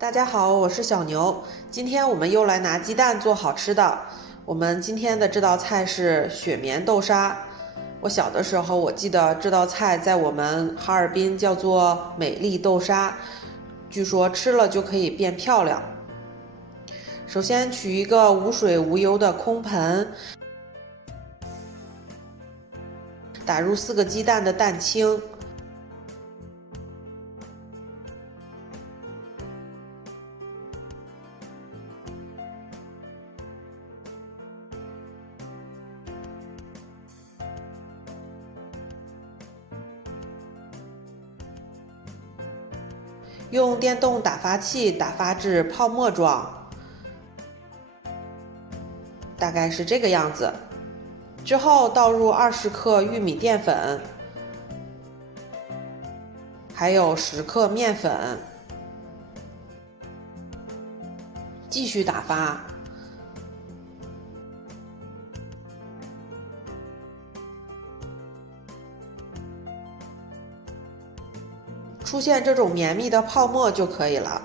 大家好，我是小牛。今天我们又来拿鸡蛋做好吃的。我们今天的这道菜是雪绵豆沙。我小的时候，我记得这道菜在我们哈尔滨叫做美丽豆沙，据说吃了就可以变漂亮。首先取一个无水无油的空盆，打入4个鸡蛋的蛋清，用电动打发器打发至泡沫状，大概是这个样子。之后倒入20克玉米淀粉，还有10克面粉，继续打发。出现这种绵密的泡沫就可以了。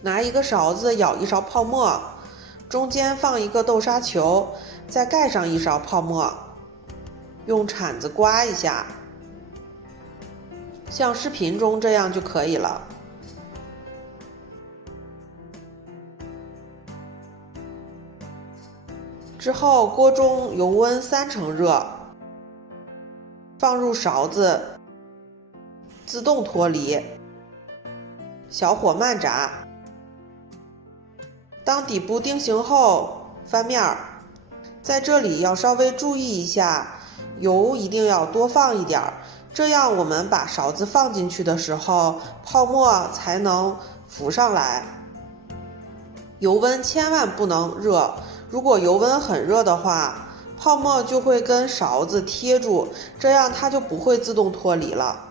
拿一个勺子舀一勺泡沫，中间放一个豆沙球，再盖上一勺泡沫，用铲子刮一下，像视频中这样就可以了。之后锅中油温3成热，放入勺子，自动脱离，小火慢炸。当底部定型后，翻面儿。在这里要稍微注意一下，油一定要多放一点，这样我们把勺子放进去的时候，泡沫才能浮上来。油温千万不能热，如果油温很热的话，泡沫就会跟勺子贴住，这样它就不会自动脱离了。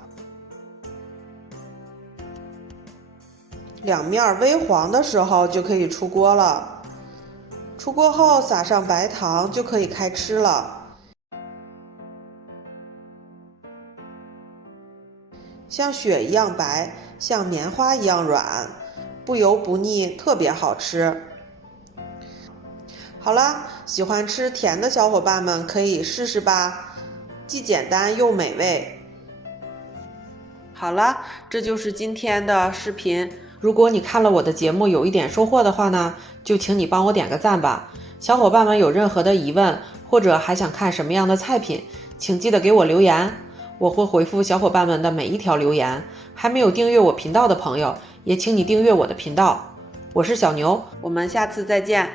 两面微黄的时候就可以出锅了，出锅后撒上白糖就可以开吃了。像雪一样白，像棉花一样软，不油不腻，特别好吃。好了，喜欢吃甜的小伙伴们可以试试吧，既简单又美味。好了，这就是今天的视频。如果你看了我的节目有一点收获的话呢，就请你帮我点个赞吧。小伙伴们有任何的疑问，或者还想看什么样的菜品，请记得给我留言，我会回复小伙伴们的每一条留言。还没有订阅我频道的朋友，也请你订阅我的频道。我是小牛，我们下次再见。